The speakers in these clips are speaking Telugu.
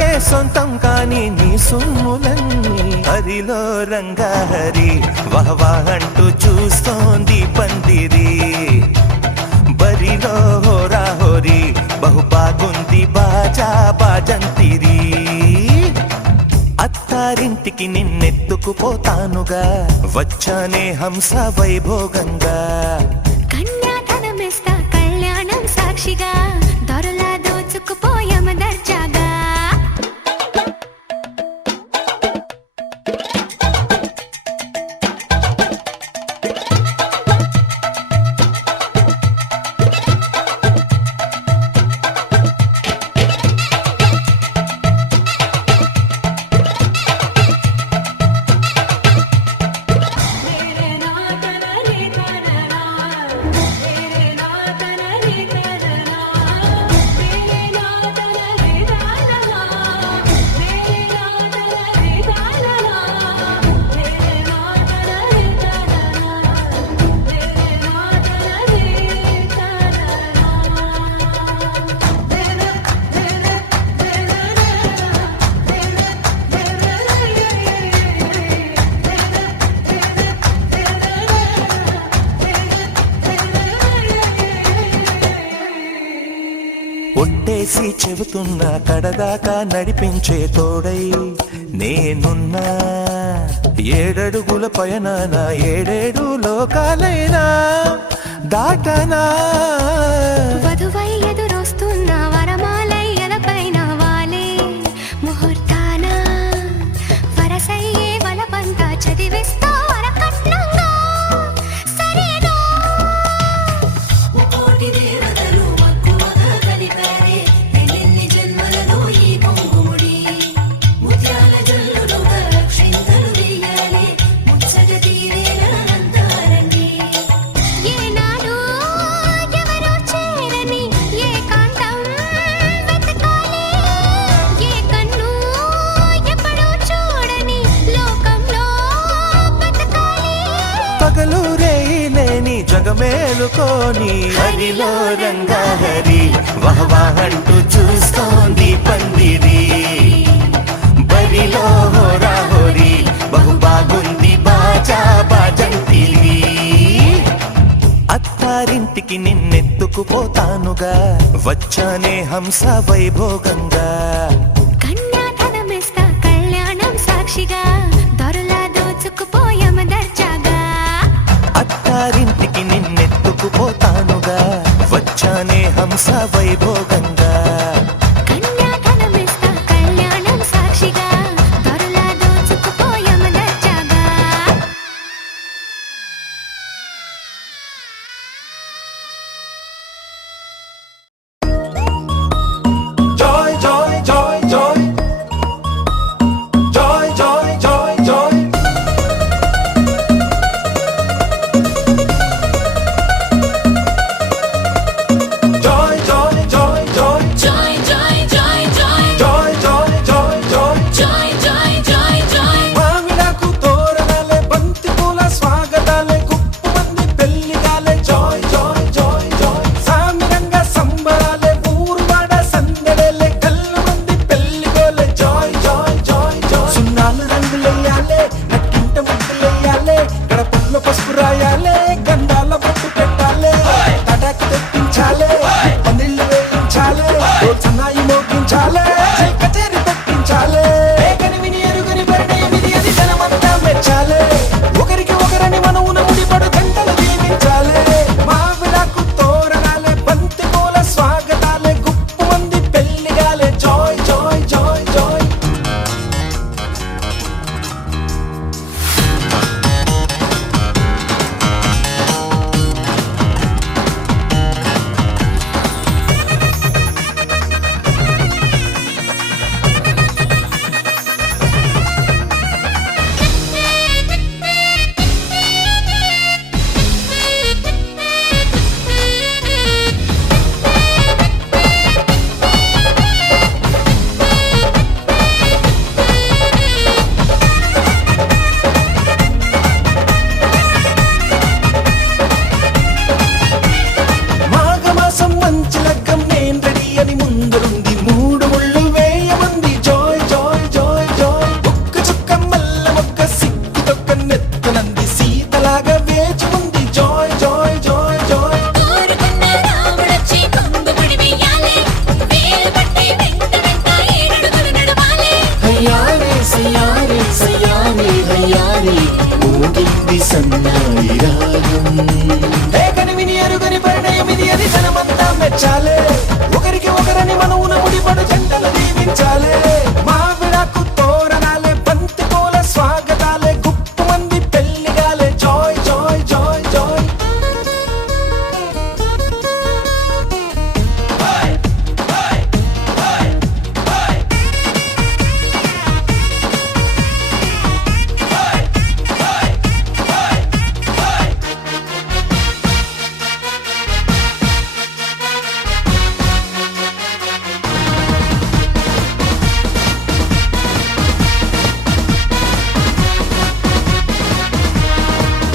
నాకే సొంతం కాని నీ సొమ్ములన్నీ హరిలో రంగాహరి వహవా అంటూ చూస్తోంది పందిరి బరిలో హోరా హోరి బహు బాగుంది బాజా బాజంతిరి అత్తారింటికి నిన్నెత్తుకుపోతానుగా వచ్చానే హంస వైభోగంగా కన్యాధనమిస్తా కళ్యాణం సాక్షిగా దొరలా దోచుకుపోయామ దర్జాగా ఒట్టేసి చెబుతున్నా కడదాకా నడిపించే తోడై నేనున్నా ఏడడుగుల పయనాన ఏడేడు లోకాలైనా దాటనా వధువై ఎదురొస్తున్న వరమాలై ఎలపైన వాలే ముహూర్తాన వరసయ్యే వలపంతా చదివిస్తా వరకట్నంగా సరేనా కోటి దేవతలు మక్కువగా కలిపారే ఎన్ని జన్మలలో ఈ పొంగుముడి ముత్యాల జల్లులుగా క్షింతలు వేయాలి ముచ్చట తీరేలా అంతారండి ఏనాడు ఎవరో చేరని ఏకాంతం వెతకాలి ఏ కన్ను ఎప్పుడూ చూడని లోకంలో బతకాలి పగలు రేయి లేని జగమేలుకోని హరిలో రంగాహరి వహవా అంటూ చూస్తోంది పందిరి బరిలో హోరా హోరి బహు బాగుంది బాజా బాజంతిరి అత్తారింటికి నిన్నెత్తుకుపోతానుగా వచ్చానే హంస వైభోగంగా కన్యాధనమిస్తా కళ్యాణం సాక్షిగా దొరలా దోచుకుపోయామ దర్జాగా అత్తారింటికి నిన్నెత్తుకుపోతానుగా వచ్చానే హంస వైభోగంగా కన్యాధనమిస్తా కళ్యాణం సాక్షిగా దొరలా దోచుకుపోయామ దర్జాగా Joy, joy, joy, joy. Joy, joy, joy, joy. Joy, joy, joy, సన్నాయి రాగం. ఏ కనివిని ఎరుగని పరిణయం ఇది అని జనమంతా మెచ్చాలే. ఒకరికి ఒకరని మనవున ముడిపడు జంటలు దీవించాలే. మావిడాకు తోరణాలే, బంతి పూల స్వాగతాలే, గుప్పు మంది పెళ్లిగాలే. Joy joy joy joy.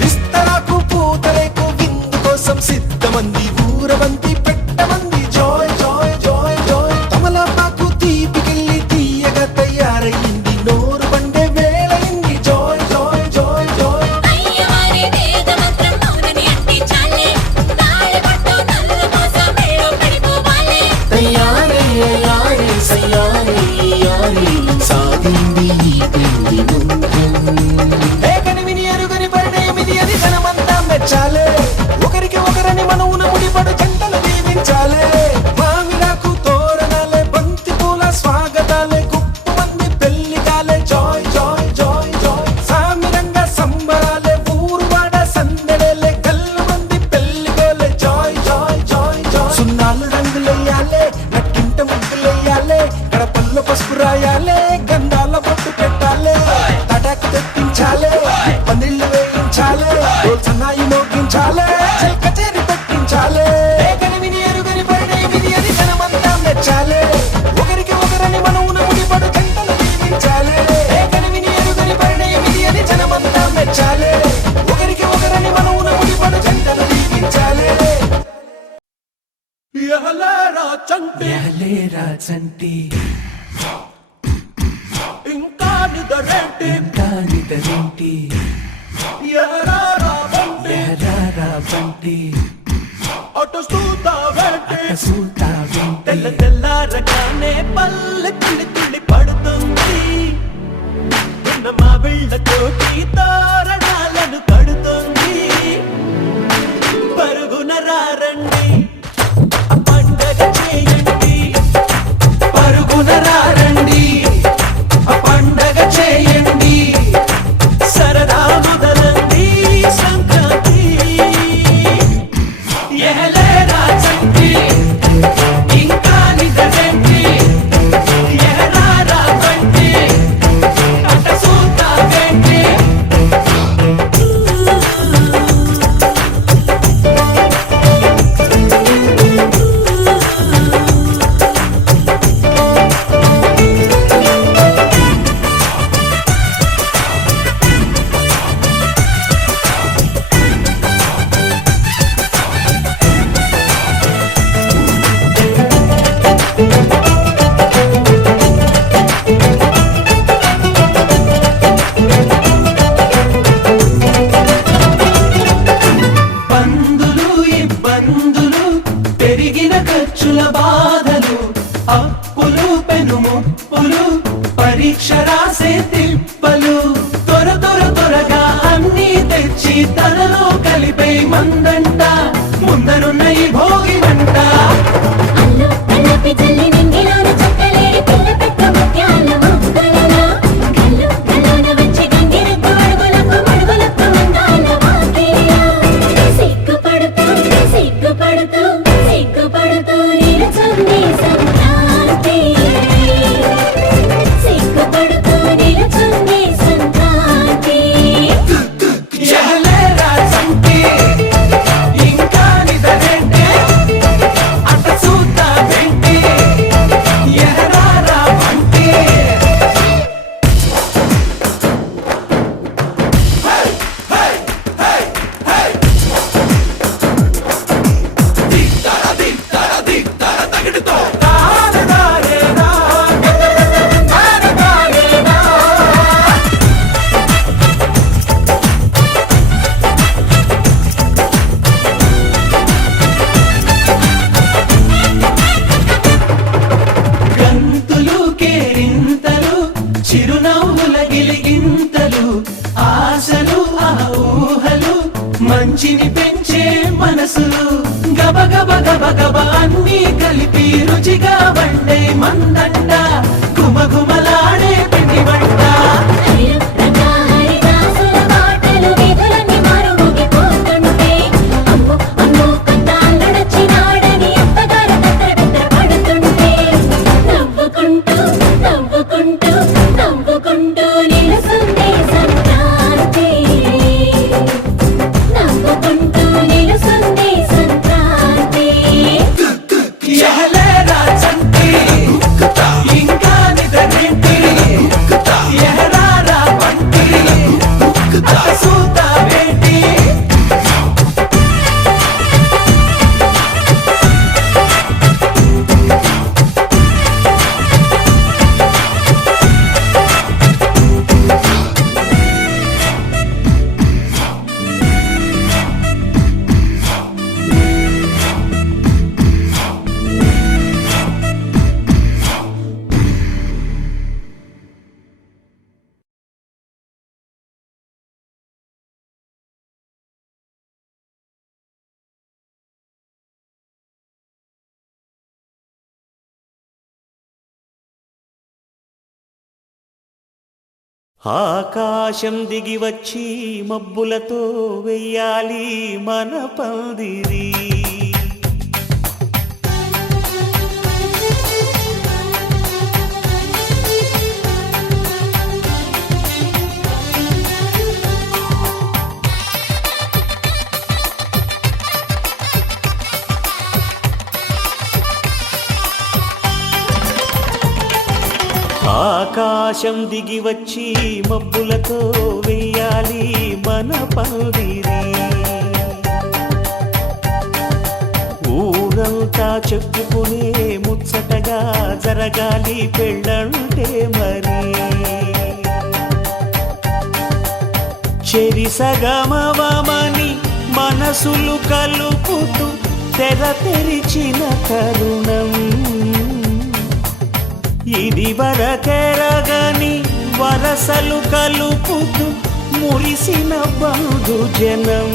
విస్తరాకు పూతరేకు విందు కోసం సిద్ధమంది. ఊరవంతి పెట్టమంది. Joy joy joy joy. తమలపాకు తీపికెళ్ళి తీయగా తయారయ్యింది. నోరు బండే వేళయింది. Joy joy joy joy. అయ్యవారి వేద మంత్రం మౌనని అంటించాలే. తాళిబొట్టు నలుగు మోసం మేళం పెడుకోవాలే. తయారే యారే సయారే యారే సాగింది ఈ పెళ్లి మంత్రం. ఏ కనివిని ఎరుగని పరిణయం ఇది అని జనమంతా మెచ్చాలే. ఒకరికి ఒకరని మనవున ముడిపడు జంటలు దీవించాలే. మావిడాకు తోరణాలే, బంతి పూల స్వాగతాలే, గుప్పు మంది పెళ్లిగాలే. Joy joy joy joy. సామిరంగ సంబరాలే, ఊరువాడ సందడేలే, గల్లు మంది పెళ్లిగోలే. Joy joy joy joy. సున్నాలు రంగులెయ్యాలే, నట్టింట ముగ్గులెయ్యాలే, గడపల్లో పసుపు రాయాలే, గంధాల బొట్టు పెట్టాలే, తటాకు తెప్పించాలే, పందిళ్ళు వేయించాలే, సన్నాయి మోగించాలే, కచేరి పెట్టించాలే. ఏ కనివిని ఎరుగని పరిణయం ఇది అని జనమంతా మెచ్చాలే. ఒకరికి ఒకరని మనవున ముడిపడు జంటలు దీవించాలే. ఏ కనివిని ఎరుగని పరిణయం ఇది అని జనమంతా మెచ్చాలే. ఒకరికి ఒకరని మనవున ముడిపడు జంటలు దీవించాలే. యహలేరా చంటి, యహలేరా చంటి, ఇంకా నిదరేంటి, ఇంకా నిదరేంటి, యహరారా బంటి, యహరారా బంటి, అటు సూతావేంటి, అటు సూతావేంటి. తెల్ల తెల్లారగానే పల్లె కిళి కిళి పడుతుంది. ఉన్న మా బిళ్ళతోటి తోరణాలను కడుతుంది. పరుగున రారండి, పండగ చేయండి. పరుగున రారండి, పండగ చేయండి. సరదా మొదలండి సంక్రాంతి. యహలేరా చంటి, ఇంకా నిదరేంటి, యహరారా బంటి, అట సూతావేంటి. పందులు ఇబ్బందులు, పెరిగిన ఖర్చుల బాధలు, అప్పులు పెనుముప్పులు, పరీక్ష రాసే తిప్పలు, త్వర త్వర త్వరగా అన్నీ తెచ్చి తనలో కలిపే మందంట. ముందరున్న ఈ భోగి మంట. అల్లు కళ్ళపి జల్లి నింగిలోన చక్కలేడి పిల్ల పెట్ట ముత్యాల మొక్కలనా. కల్లు కల్లోన వచ్చి గంగిరెద్దు అడుగులకు మడుగులకు మందాల వాకిలియా. సిగ్గుపడుతూ సిగ్గుపడుతూ సిగ్గుపడుతూ నిలుచుంది సంక్రాంతి. సిగ్గుపడుతూ నిలుచుంది సంక్రాంతి. యహలేరా చంటి, మంచిని పెంచే మనసులు గబ గబ గబ గబ అన్ని కలిపి రుచిగా వండే మందంట గుమగుమలాడే పిండి వంట హరిలు రంగా హరిదాసుల మాటలు వీధులన్నీ మారుమోగిపోతుంటే అమ్మో అమ్మో కొత్త అల్లుడొచ్చినాడని అత్తగారు తత్తర పడుతుంటే నవ్వుకుంటూ నవ్వుకుంటూ నవ్వుకుంటూ నిలుసుందే సంక్రాంతి నవ్వుకుంటూ నిలుసుందే సంక్రాంతి ఎహలేరా చంటి ఇంకా నిద్రేంటి ఎహరారా వంటి అత సూతావేంటి ఆకాశం దిగి వచ్చి మబ్బులతో వెయ్యాలి మన పందిరి ఆకాశం దిగి వచ్చి మబ్బులతో వెయ్యాలి మన పందిరి ఊరంతా చెప్పుకునే ముచ్చటగా జరగాలి పెళ్ళంటే మరి చెరిసగమవమని మనసులు కలుపుతూ తెర తెరిచిన తరుణం ఇది వరకెరగని వరసలు కలుపుతూ మురిసిన బంధుజనం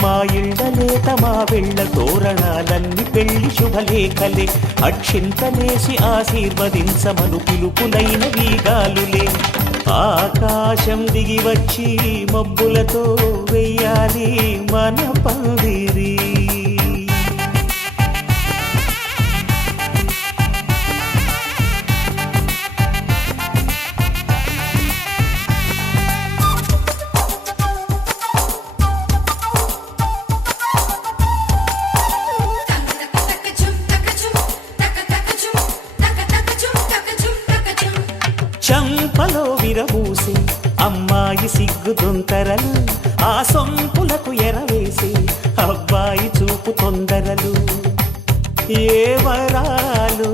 మా ఇళ్ళలేత మా వెళ్ళ తోరణాలన్నీ పెళ్లి శుభలేఖలే అక్షింతలేసి ఆశీర్వదించమను పిలుపులైన వీగాలులే ఆకాశం దిగి వచ్చి మబ్బులతో వెయ్యాలి మన పందిరి చంపలో విరబూసి అమ్మాయి సిగ్గుదొంతరలు ఆ సొంపులకు ఎరవేసి అబ్బాయి చూపు తొందరలు ఏ వరాలు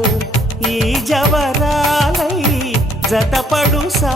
ఈ జవరాలై జతపడు సా